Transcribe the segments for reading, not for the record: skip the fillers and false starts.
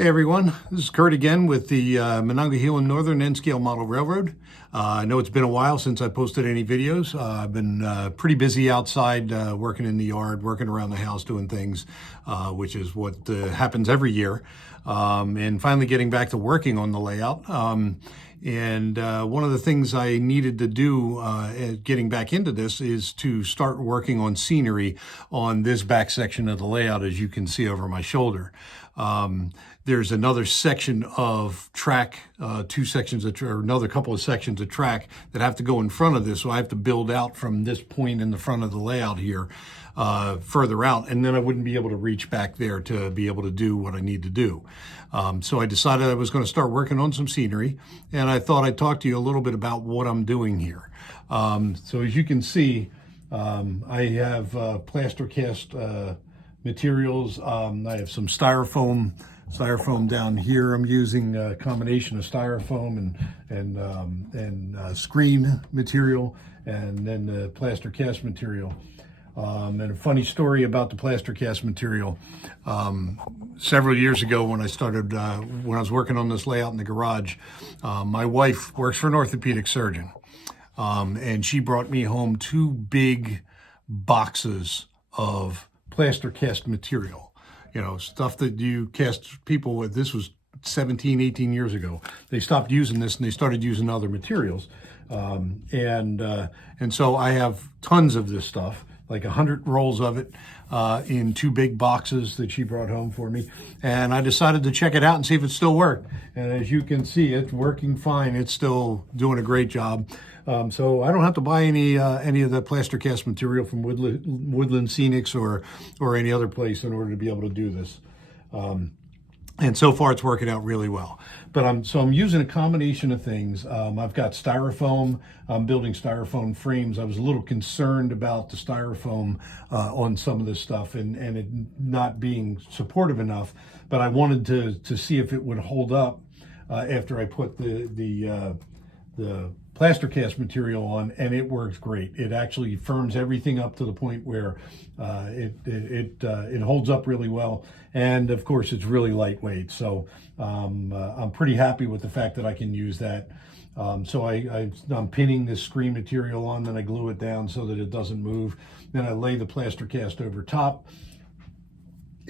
Hey everyone, this is Kurt again with the Monongahela Northern N-Scale Model Railroad. I know it's been a while since I posted any videos. I've been pretty busy outside working in the yard, working around the house, doing things, which is what happens every year. And finally getting back to working on the layout. And one of the things I needed to do getting back into this is to start working on scenery on this back section of the layout, as you can see over my shoulder. There's another section of track, another couple of sections of track that have to go in front of this. So I have to build out from this point in the front of the layout here further out, and then I wouldn't be able to reach back there to be able to do what I need to do. So I decided I was going to start working on some scenery, and I thought I'd talk to you a little bit about what I'm doing here. So as you can see, I have plaster cast materials. I have some styrofoam down here. I'm using a combination of styrofoam and screen material, and then the plaster cast material. And a funny story about the plaster cast material. Several years ago when I started, when I was working on this layout in the garage, my wife works for an orthopedic surgeon. And she brought me home 2 big boxes of plaster cast material, you know, stuff that you cast people with. This was 17, 18 years ago. They stopped using this and they started using other materials. And so I have tons of this stuff, like 100 rolls of it in 2 big boxes that she brought home for me. And I decided to check it out and see if it still worked. And as you can see, it's working fine. It's still doing a great job. So I don't have to buy any of the plaster cast material from Woodland Scenics or any other place in order to be able to do this. And so far it's working out really well. But I'm using a combination of things. I've got styrofoam. I'm building styrofoam frames. I was a little concerned about the styrofoam on some of this stuff and it not being supportive enough, but I wanted to see if it would hold up after I put the plaster cast material on, and it works great. It actually firms everything up to the point where it holds up really well, and of course it's really lightweight. So I'm pretty happy with the fact that I can use that. So I'm pinning this screen material on, then I glue it down so that it doesn't move. Then I lay the plaster cast over top,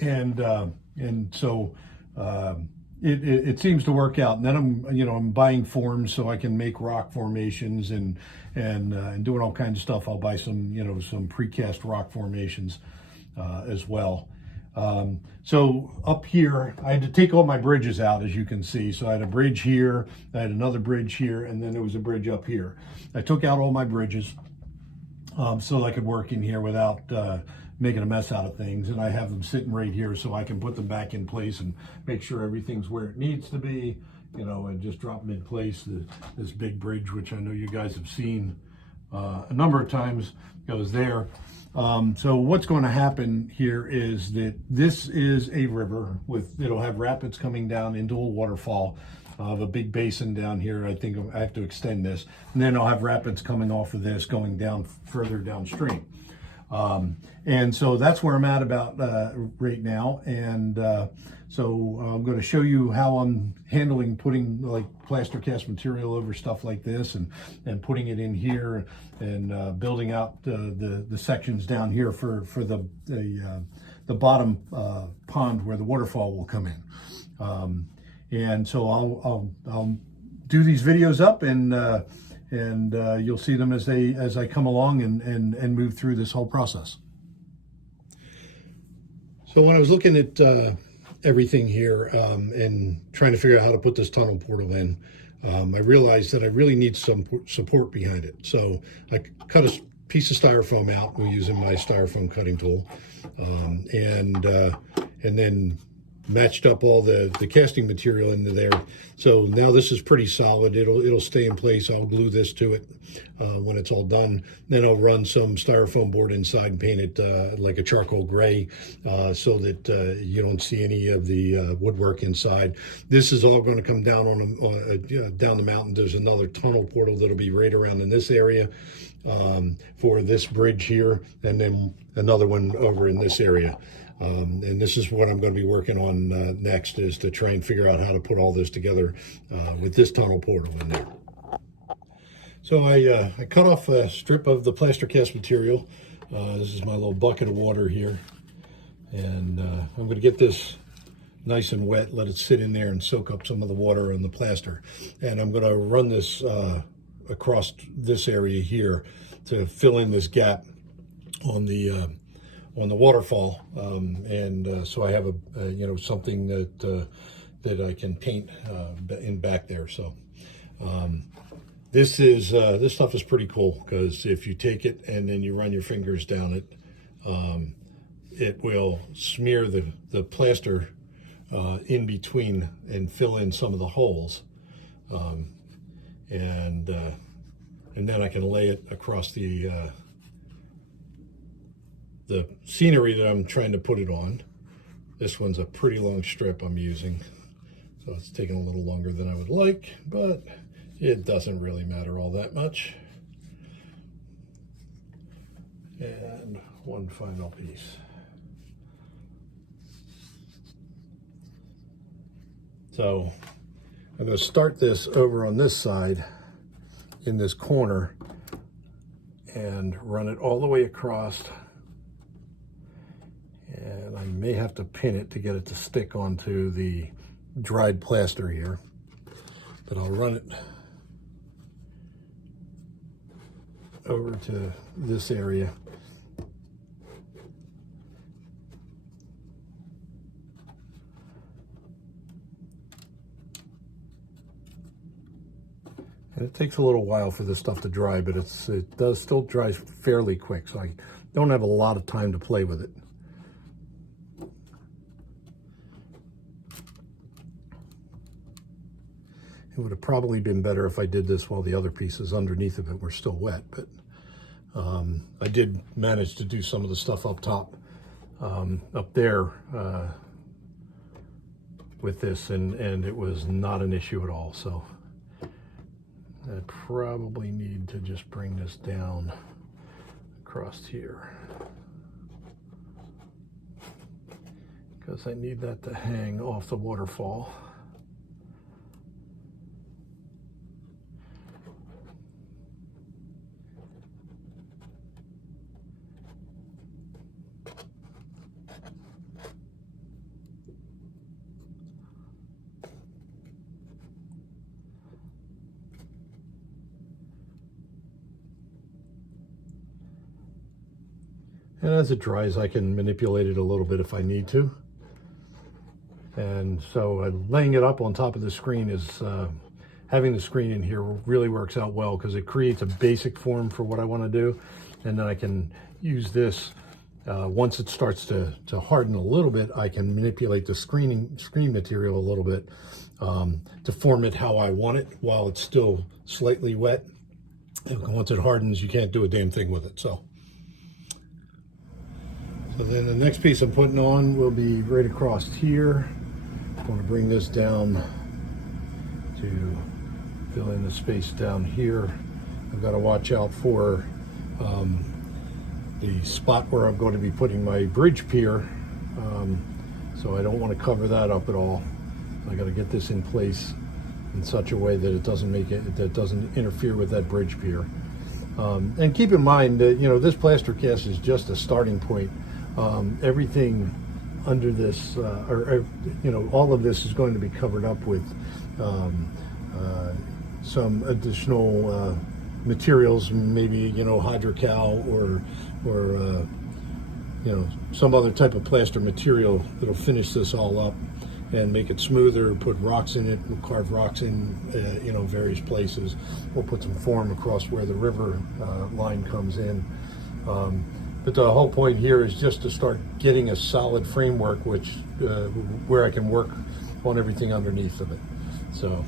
and so it seems to work out. And then I'm buying forms so I can make rock formations and doing all kinds of stuff. I'll buy some precast rock formations as well. So up here, I had to take all my bridges out, as you can see. So I had a bridge here, I had another bridge here, and then there was a bridge up here. I took out all my bridges so I could work in here without making a mess out of things, and I have them sitting right here so I can put them back in place and make sure everything's where it needs to be, and just drop them in place. This big bridge, which I know you guys have seen a number of times, goes there. So what's going to happen here is that this is a river it'll have rapids coming down into a waterfall. I have a big basin down here. I think I have to extend this, and then I'll have rapids coming off of this going down further downstream. And so that's where I'm at about right now. And so I'm going to show you how I'm handling putting like plaster cast material over stuff like this and putting it in here and building out the sections down here for the bottom pond where the waterfall will come in. And so I'll do these videos up and you'll see them as I come along and move through this whole process. So when I was looking at everything here and trying to figure out how to put this tunnel portal in, I realized that I really need some support behind it. So I cut a piece of styrofoam out using my styrofoam cutting tool, and then matched up all the casting material into there. So now this is pretty solid. It'll stay in place. I'll glue this to it when it's all done. Then I'll run some styrofoam board inside and paint it like a charcoal gray so that you don't see any of the woodwork inside. This is all going to come down down the mountain. There's another tunnel portal that'll be right around in this area for this bridge here, and then another one over in this area. And this is what I'm going to be working on next, is to try and figure out how to put all this together with this tunnel portal in there. So I cut off a strip of the plaster cast material. This is my little bucket of water here. And I'm going to get this nice and wet, let it sit in there and soak up some of the water on the plaster. And I'm going to run this across this area here to fill in this gap on the waterfall, so I have a something that I can paint in back there. So this stuff is pretty cool, because if you take it and then you run your fingers down it, it will smear the plaster in between and fill in some of the holes, and then I can lay it across the scenery that I'm trying to put it on. This one's a pretty long strip I'm using, so it's taking a little longer than I would like, but it doesn't really matter all that much. And one final piece. So I'm going to start this over on this side in this corner and run it all the way across. And I may have to pin it to get it to stick onto the dried plaster here, but I'll run it over to this area. And it takes a little while for this stuff to dry, but it does still dry fairly quick, so I don't have a lot of time to play with it. It would have probably been better if I did this while the other pieces underneath of it were still wet, but I did manage to do some of the stuff up top, up there with this, and it was not an issue at all. So I probably need to just bring this down across here, because I need that to hang off the waterfall. And as it dries, I can manipulate it a little bit if I need to. And so laying it up on top of the screen is, having the screen in here really works out well, because it creates a basic form for what I want to do. And then I can use this, once it starts to harden a little bit, I can manipulate the screen material a little bit to form it how I want it while it's still slightly wet. And once it hardens, you can't do a damn thing with it. So then the next piece I'm putting on will be right across here. I'm going to bring this down to fill in the space down here. I've got to watch out for the spot where I'm going to be putting my bridge pier, so I don't want to cover that up at all. I got to get this in place in such a way that it doesn't interfere with that bridge pier. And keep in mind that this plaster cast is just a starting point. Everything under this, all of this is going to be covered up with some additional materials, maybe hydrocal or some other type of plaster material that'll finish this all up and make it smoother. Put rocks in it. We'll carve rocks in various places. We'll put some form across where the river line comes in. But the whole point here is just to start getting a solid framework, where I can work on everything underneath of it. So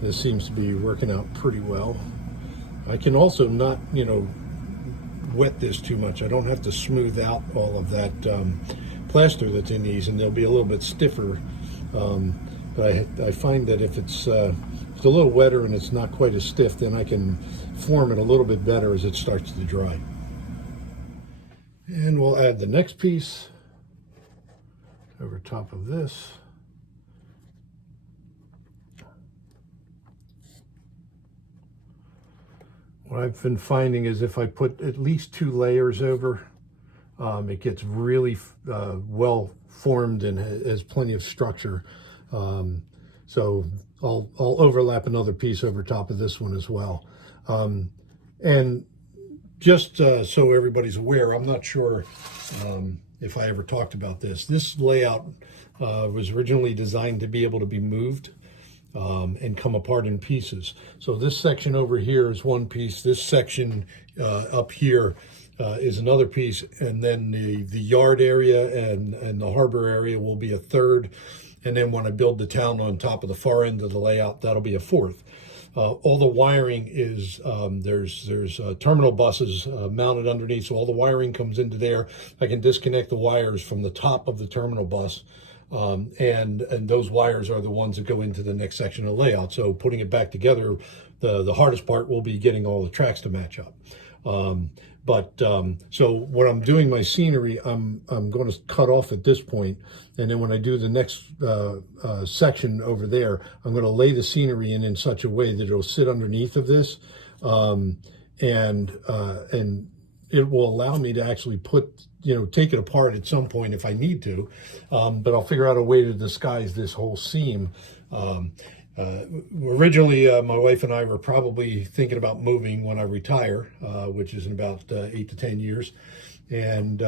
this seems to be working out pretty well. I can also not, wet this too much. I don't have to smooth out all of that plaster that's in these, and they'll be a little bit stiffer. But I find that if it's a little wetter and it's not quite as stiff, then I can form it a little bit better as it starts to dry. And we'll add the next piece over top of this. What I've been finding is if I put at least 2 layers over, it gets really well formed and has plenty of structure. So I'll overlap another piece over top of this one as well. And just so everybody's aware, I'm not sure if I ever talked about this. This layout was originally designed to be able to be moved and come apart in pieces. So this section over here is one piece. This section up here is another piece, and then the yard area and the harbor area will be a third. And then when I build the town on top of the far end of the layout, that'll be a fourth. All the wiring is, there's terminal buses mounted underneath, so all the wiring comes into there. I can disconnect the wires from the top of the terminal bus, and those wires are the ones that go into the next section of the layout. So putting it back together, the hardest part will be getting all the tracks to match up. So when I'm doing my scenery, I'm going to cut off at this point, and then when I do the next section over there, I'm going to lay the scenery in such a way that it'll sit underneath of this, and it will allow me to actually take it apart at some point if I need to, but I'll figure out a way to disguise this whole seam. Originally, my wife and I were probably thinking about moving when I retire, which is in about 8 to 10 years. And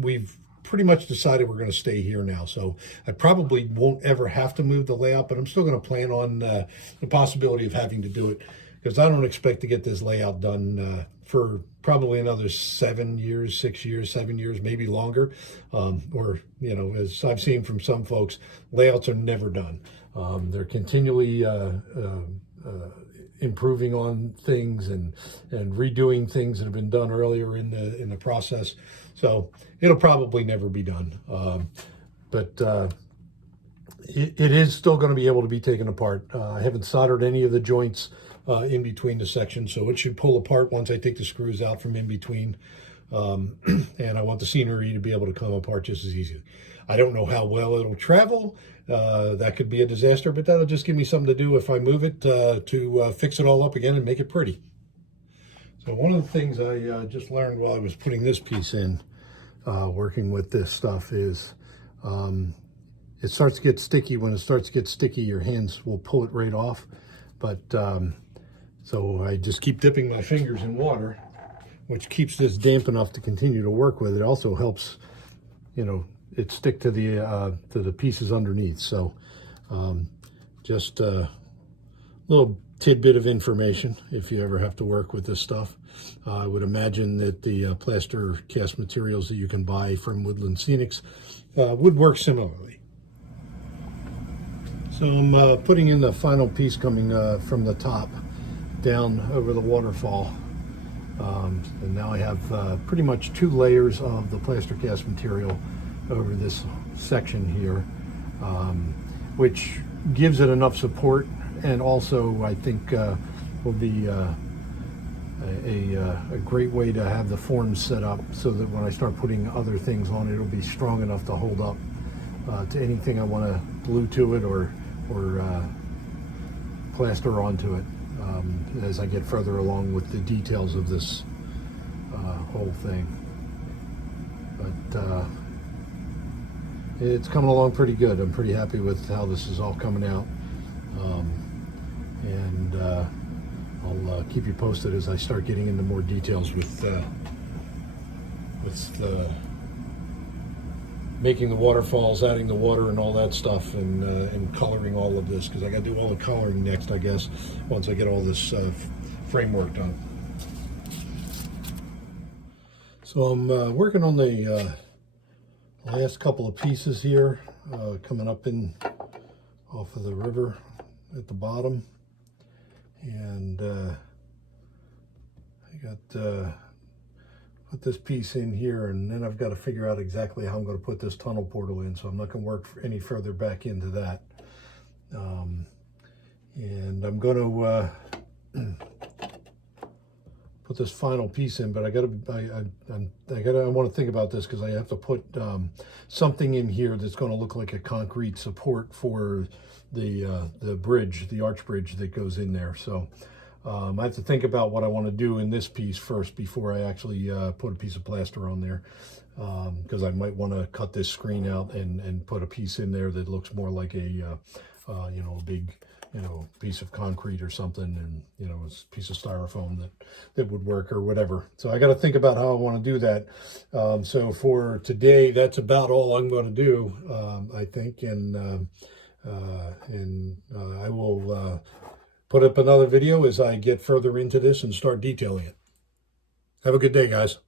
we've pretty much decided we're going to stay here now. So I probably won't ever have to move the layout, but I'm still going to plan on the possibility of having to do it, because I don't expect to get this layout done for probably another 7 years, 6 years, 7 years, maybe longer. Or, as I've seen from some folks, layouts are never done. They're continually improving on things and redoing things that have been done earlier in the process. So it'll probably never be done. But it is still going to be able to be taken apart. I haven't soldered any of the joints in between the sections, so it should pull apart once I take the screws out from in between. And I want the scenery to be able to come apart just as easy. I don't know how well it'll travel. That could be a disaster, but that'll just give me something to do if I move it to fix it all up again and make it pretty. So one of the things I just learned while I was putting this piece in, working with this stuff, is it starts to get sticky. When it starts to get sticky, your hands will pull it right off. But so I just keep dipping my fingers in water, which keeps this damp enough to continue to work with. It also helps, it stick to the pieces underneath. So just a little tidbit of information if you ever have to work with this stuff. I would imagine that the plaster cast materials that you can buy from Woodland Scenics would work similarly. So I'm putting in the final piece coming from the top down over the waterfall. And now I have pretty much 2 layers of the plaster cast material over this section here, which gives it enough support, and also I think will be a great way to have the forms set up so that when I start putting other things on it, it'll be strong enough to hold up to anything I want to glue to it or plaster onto it as I get further along with the details of this whole thing. But it's coming along pretty good. I'm pretty happy with how this is all coming out. And I'll keep you posted as I start getting into more details with making the waterfalls, adding the water and all that stuff, and coloring all of this, because I got to do all the coloring next, I guess, once I get all this framework done. So I'm working on the last couple of pieces here, coming up in off of the river at the bottom, and I got put this piece in here, and then I've got to figure out exactly how I'm going to put this tunnel portal in, so I'm not going to work any further back into that. And I'm going to put put this final piece in, but I want to think about this because I have to put something in here that's going to look like a concrete support for the bridge, the arch bridge that goes in there. So I have to think about what I want to do in this piece first before I actually put a piece of plaster on there, because I might want to cut this screen out and put a piece in there that looks more like a a big piece of concrete or something, and a piece of styrofoam that would work or whatever. So I got to think about how I want to do that. So for today, that's about all I'm going to do, I think, and I will put up another video as I get further into this and start detailing it. Have a good day, guys.